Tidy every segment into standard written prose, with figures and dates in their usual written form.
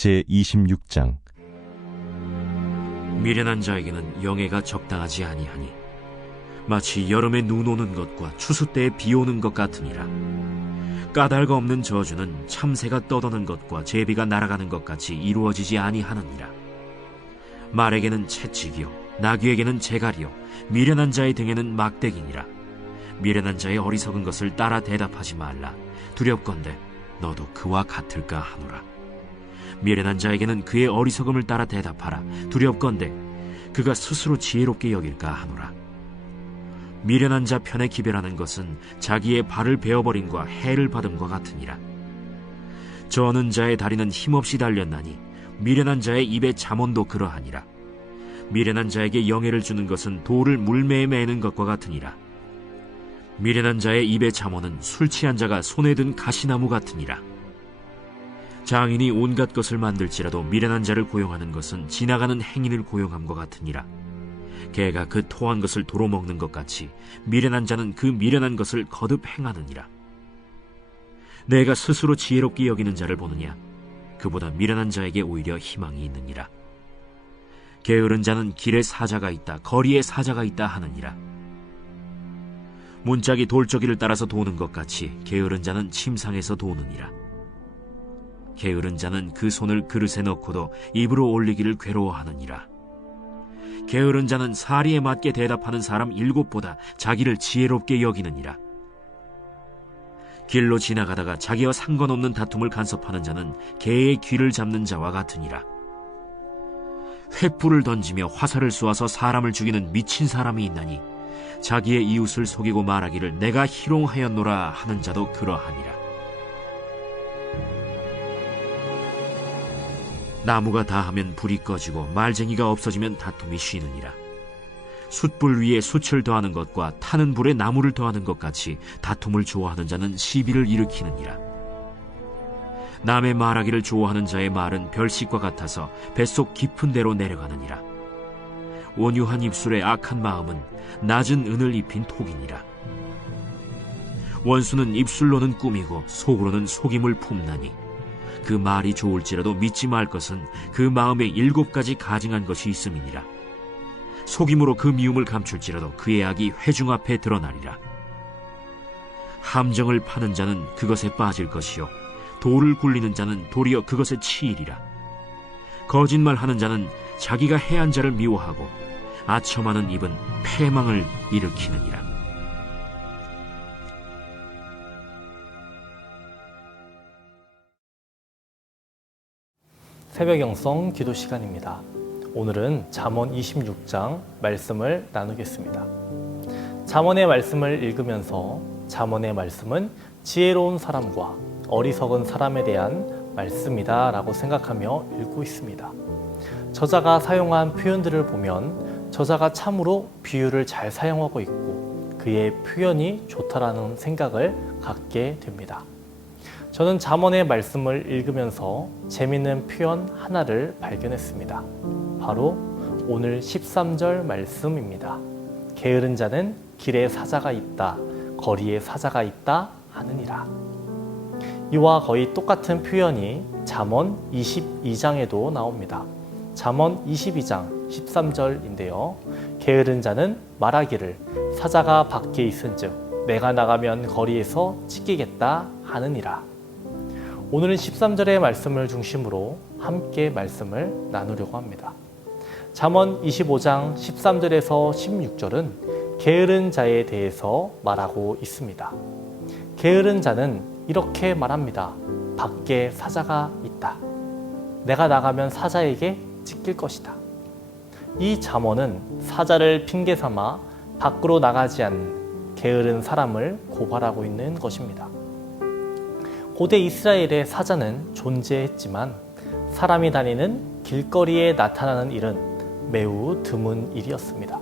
제26장. 미련한 자에게는 영예가 적당하지 아니하니 마치 여름에 눈 오는 것과 추수 때에 비 오는 것 같으니라. 까닭 없는 저주는 참새가 떠도는 것과 제비가 날아가는 것 같이 이루어지지 아니하느니라. 말에게는 채찍이요 나귀에게는 재갈이요 미련한 자의 등에는 막대기니라. 미련한 자의 어리석은 것을 따라 대답하지 말라. 두렵건대 너도 그와 같을까 하노라. 미련한 자에게는 그의 어리석음을 따라 대답하라. 두렵건대 그가 스스로 지혜롭게 여길까 하노라. 미련한 자 편에 기별하는 것은 자기의 발을 베어버림과 해를 받음과 같으니라. 저는 자의 다리는 힘없이 달렸나니 미련한 자의 입에 잠언도 그러하니라. 미련한 자에게 영예를 주는 것은 돌을 물매에 매는 것과 같으니라. 미련한 자의 입에 잠언은 술 취한 자가 손에 든 가시나무 같으니라. 장인이 온갖 것을 만들지라도 미련한 자를 고용하는 것은 지나가는 행인을 고용함과 같으니라. 개가 그 토한 것을 도로 먹는 것 같이 미련한 자는 그 미련한 것을 거듭 행하느니라. 내가 스스로 지혜롭게 여기는 자를 보느냐? 그보다 미련한 자에게 오히려 희망이 있느니라. 게으른 자는 길에 사자가 있다, 거리에 사자가 있다 하느니라. 문짝이 돌저기를 따라서 도는 것 같이 게으른 자는 침상에서 도느니라. 게으른 자는 그 손을 그릇에 넣고도 입으로 올리기를 괴로워하느니라. 게으른 자는 사리에 맞게 대답하는 사람 7보다 자기를 지혜롭게 여기느니라. 길로 지나가다가 자기와 상관없는 다툼을 간섭하는 자는 개의 귀를 잡는 자와 같으니라. 횃불을 던지며 화살을 쏘아서 사람을 죽이는 미친 사람이 있나니 자기의 이웃을 속이고 말하기를 내가 희롱하였노라 하는 자도 그러하니라. 나무가 다하면 불이 꺼지고 말쟁이가 없어지면 다툼이 쉬느니라. 숯불 위에 숯을 더하는 것과 타는 불에 나무를 더하는 것 같이 다툼을 좋아하는 자는 시비를 일으키느니라. 남의 말하기를 좋아하는 자의 말은 별식과 같아서 뱃속 깊은 데로 내려가느니라. 온유한 입술의 악한 마음은 낮은 은을 입힌 톡이니라. 원수는 입술로는 꾸미고 속으로는 속임을 품나니 그 말이 좋을지라도 믿지 말 것은 그 마음에 7가지 가증한 것이 있음이니라. 속임으로 그 미움을 감출지라도 그의 악이 회중 앞에 드러나리라. 함정을 파는 자는 그것에 빠질 것이요 돌을 굴리는 자는 도리어 그것에 치이리라. 거짓말하는 자는 자기가 해한 자를 미워하고 아첨하는 입은 패망을 일으키느니라. 새벽 영성 기도 시간입니다. 오늘은 잠언 26장 말씀을 나누겠습니다. 잠언의 말씀을 읽으면서 잠언의 말씀은 지혜로운 사람과 어리석은 사람에 대한 말씀이다 라고 생각하며 읽고 있습니다. 저자가 사용한 표현들을 보면 저자가 참으로 비유를 잘 사용하고 있고 그의 표현이 좋다라는 생각을 갖게 됩니다. 저는 잠언의 말씀을 읽으면서 재미있는 표현 하나를 발견했습니다. 바로 오늘 13절 말씀입니다. 게으른 자는 길에 사자가 있다, 거리에 사자가 있다 하느니라. 이와 거의 똑같은 표현이 잠언 22장에도 나옵니다. 잠언 22장 13절인데요. 게으른 자는 말하기를 사자가 밖에 있은즉 내가 나가면 거리에서 찢기겠다 하느니라. 오늘은 13절의 말씀을 중심으로 함께 말씀을 나누려고 합니다. 잠언 25장 13절에서 16절은 게으른 자에 대해서 말하고 있습니다. 게으른 자는 이렇게 말합니다. 밖에 사자가 있다. 내가 나가면 사자에게 찢길 것이다. 이 잠언은 사자를 핑계 삼아 밖으로 나가지 않는 게으른 사람을 고발하고 있는 것입니다. 고대 이스라엘의 사자는 존재했지만 사람이 다니는 길거리에 나타나는 일은 매우 드문 일이었습니다.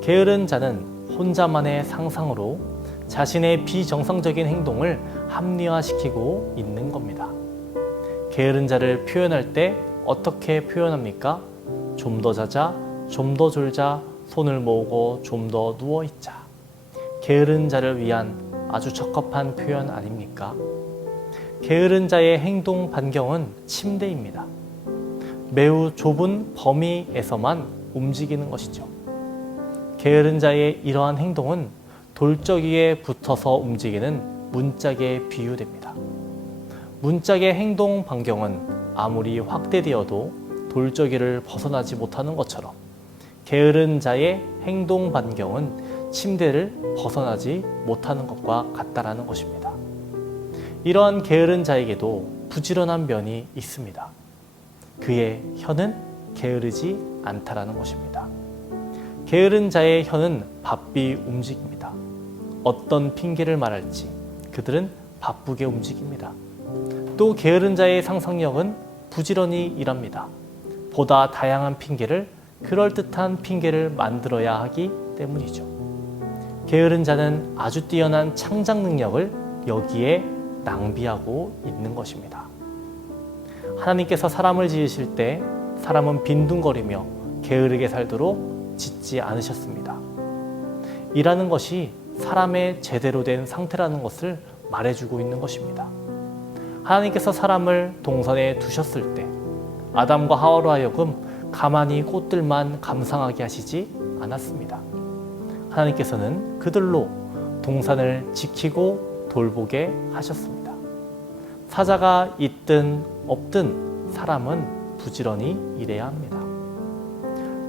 게으른 자는 혼자만의 상상으로 자신의 비정상적인 행동을 합리화시키고 있는 겁니다. 게으른 자를 표현할 때 어떻게 표현합니까? 좀 더 자자, 좀 더 졸자, 손을 모으고 좀 더 누워있자. 게으른 자를 위한 아주 적합한 표현 아닙니까? 게으른 자의 행동 반경은 침대입니다. 매우 좁은 범위에서만 움직이는 것이죠. 게으른 자의 이러한 행동은 돌적이에 붙어서 움직이는 문짝에 비유됩니다. 문짝의 행동 반경은 아무리 확대되어도 돌적이를 벗어나지 못하는 것처럼 게으른 자의 행동 반경은 침대를 벗어나지 못하는 것과 같다라는 것입니다. 이러한 게으른 자에게도 부지런한 면이 있습니다. 그의 혀는 게으르지 않다라는 것입니다. 게으른 자의 혀는 바삐 움직입니다. 어떤 핑계를 말할지 그들은 바쁘게 움직입니다. 또 게으른 자의 상상력은 부지런히 일합니다. 보다 다양한 핑계를 그럴듯한 핑계를 만들어야 하기 때문이죠. 게으른 자는 아주 뛰어난 창작 능력을 여기에 낭비하고 있는 것입니다. 하나님께서 사람을 지으실 때 사람은 빈둥거리며 게으르게 살도록 짓지 않으셨습니다. 일하는 것이 사람의 제대로 된 상태라는 것을 말해주고 있는 것입니다. 하나님께서 사람을 동산에 두셨을 때 아담과 하와로 하여금 가만히 꽃들만 감상하게 하시지 않았습니다. 하나님께서는 그들로 동산을 지키고 돌보게 하셨습니다. 사자가 있든 없든 사람은 부지런히 일해야 합니다.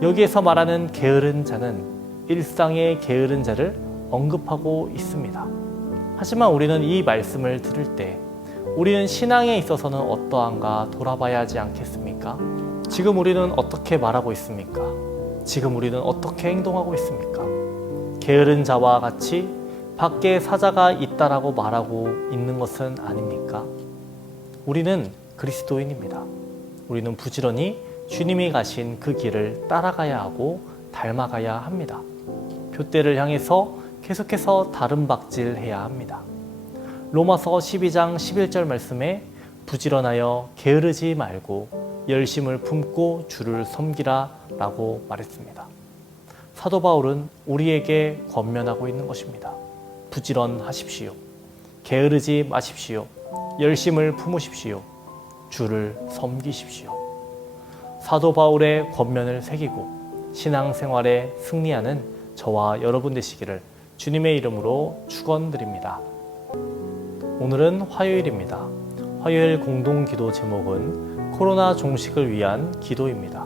여기에서 말하는 게으른 자는 일상의 게으른 자를 언급하고 있습니다. 하지만 우리는 이 말씀을 들을 때 우리는 신앙에 있어서는 어떠한가 돌아봐야 하지 않겠습니까? 지금 우리는 어떻게 말하고 있습니까? 지금 우리는 어떻게 행동하고 있습니까? 게으른 자와 같이 밖에 사자가 있다라고 말하고 있는 것은 아닙니까? 우리는 그리스도인입니다. 우리는 부지런히 주님이 가신 그 길을 따라가야 하고 닮아가야 합니다. 표대를 향해서 계속해서 다름박질해야 합니다. 로마서 12장 11절 말씀에 부지런하여 게으르지 말고 열심을 품고 주를 섬기라 라고 말했습니다. 사도 바울은 우리에게 권면하고 있는 것입니다. 부지런하십시오. 게으르지 마십시오. 열심을 품으십시오. 주를 섬기십시오. 사도 바울의 권면을 새기고 신앙생활에 승리하는 저와 여러분 되시기를 주님의 이름으로 축원드립니다. 오늘은 화요일입니다. 화요일 공동기도 제목은 코로나 종식을 위한 기도입니다.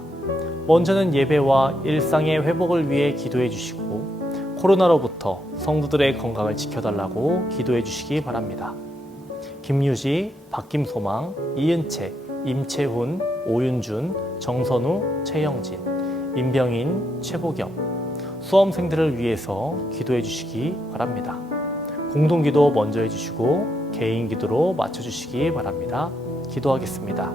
먼저는 예배와 일상의 회복을 위해 기도해 주시고 코로나로부터 성도들의 건강을 지켜달라고 기도해 주시기 바랍니다. 김유지, 박김소망, 이은채, 임채훈, 오윤준, 정선우, 최영진, 임병인, 최보경 수험생들을 위해서 기도해 주시기 바랍니다. 공동기도 먼저 해주시고 개인 기도로 맞춰주시기 바랍니다. 기도하겠습니다.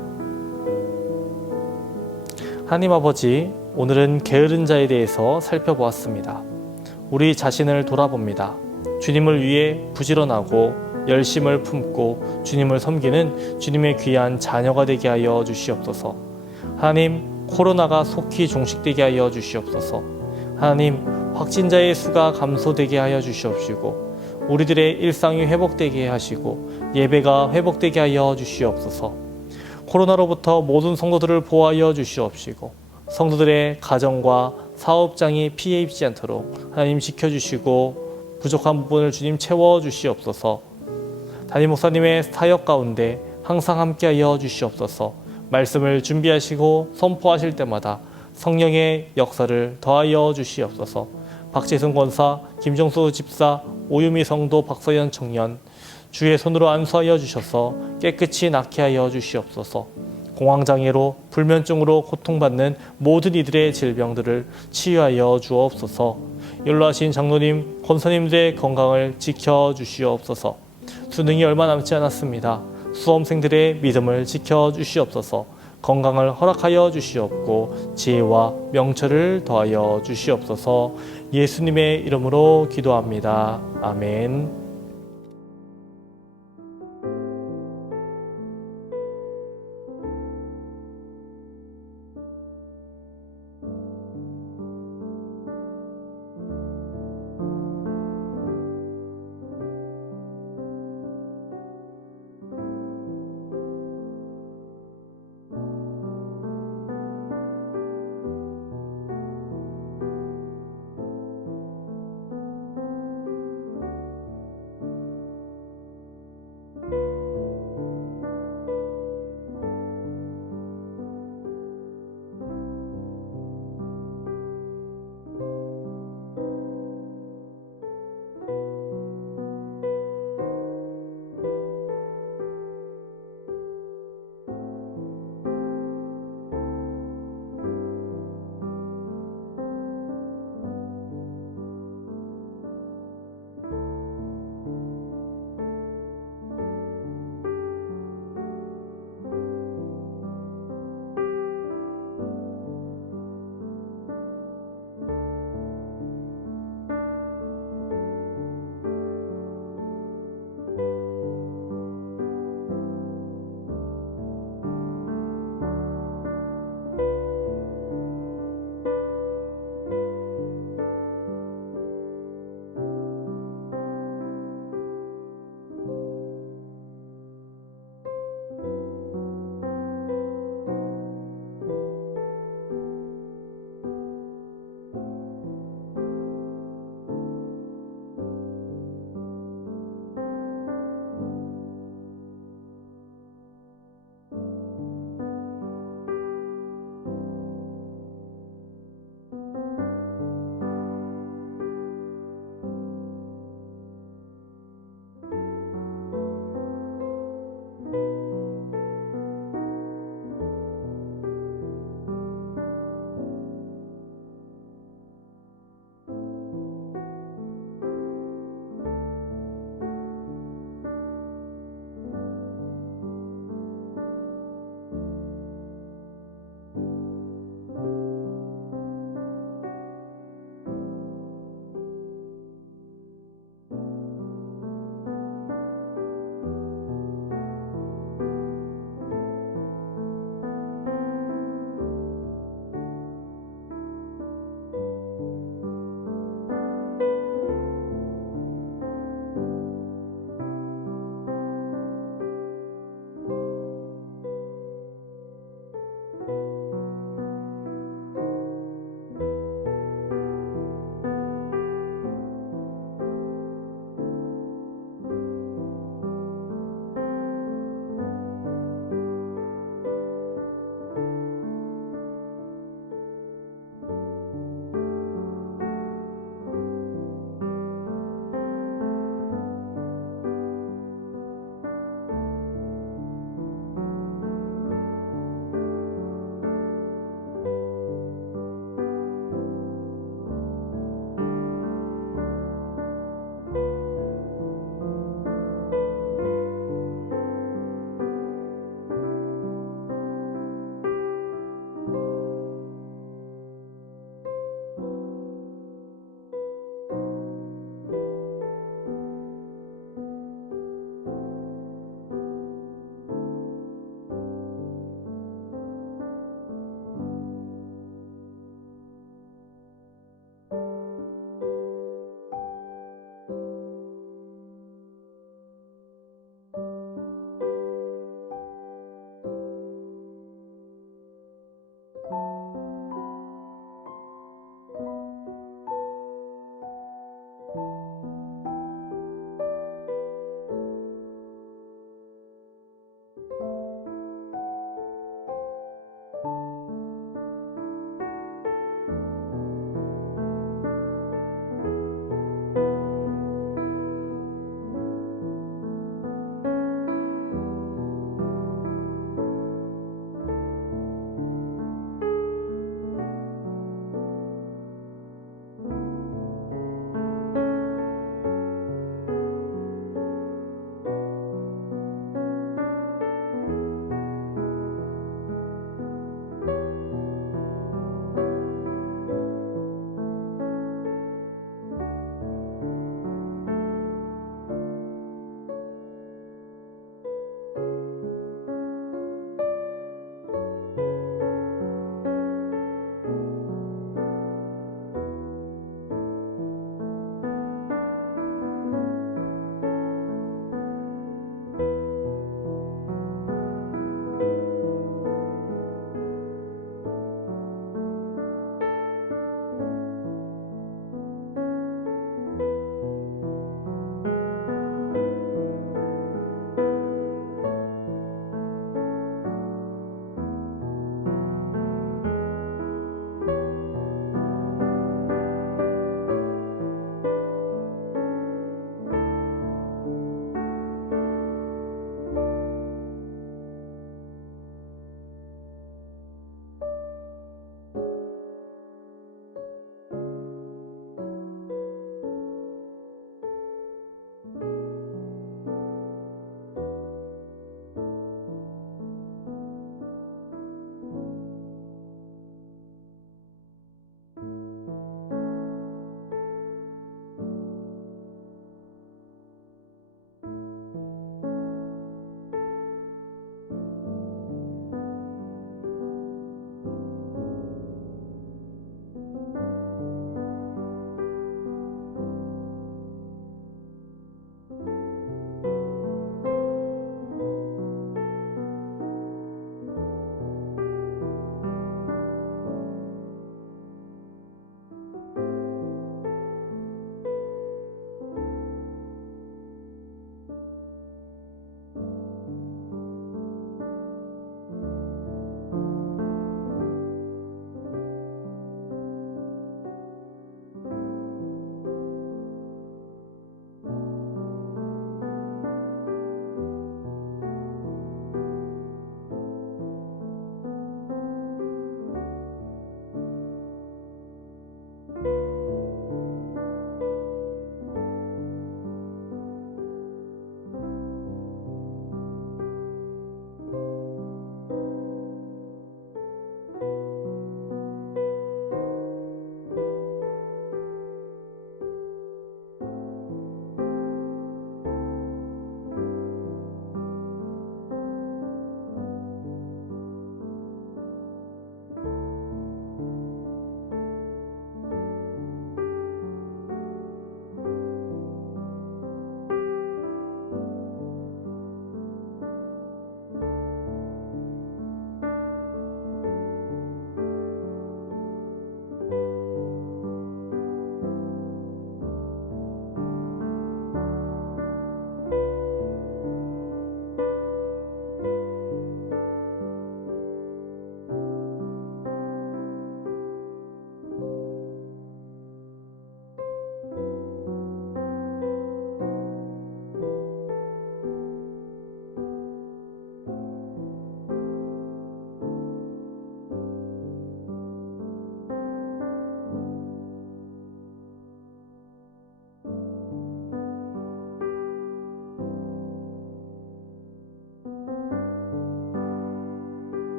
하나님 아버지, 오늘은 게으른 자에 대해서 살펴보았습니다. 우리 자신을 돌아봅니다. 주님을 위해 부지런하고 열심을 품고 주님을 섬기는 주님의 귀한 자녀가 되게 하여 주시옵소서. 하나님, 코로나가 속히 종식되게 하여 주시옵소서. 하나님, 확진자의 수가 감소되게 하여 주시옵시고 우리들의 일상이 회복되게 하시고 예배가 회복되게 하여 주시옵소서. 코로나로부터 모든 성도들을 보호하여 주시옵시고 성도들의 가정과 사업장이 피해 입지 않도록 하나님 지켜주시고 부족한 부분을 주님 채워주시옵소서. 담임 목사님의 사역 가운데 항상 함께하여 주시옵소서. 말씀을 준비하시고 선포하실 때마다 성령의 역사를 더하여 주시옵소서. 박재승 권사, 김정수 집사, 오유미 성도, 박서연 청년 주의 손으로 안수하여 주셔서 깨끗이 낫게 하여 주시옵소서. 공황장애로 불면증으로 고통받는 모든 이들의 질병들을 치유하여 주옵소서. 연로하신 장로님, 권사님들의 건강을 지켜주시옵소서. 수능이 얼마 남지 않았습니다. 수험생들의 믿음을 지켜주시옵소서. 건강을 허락하여 주시옵고 지혜와 명철을 더하여 주시옵소서. 예수님의 이름으로 기도합니다. 아멘.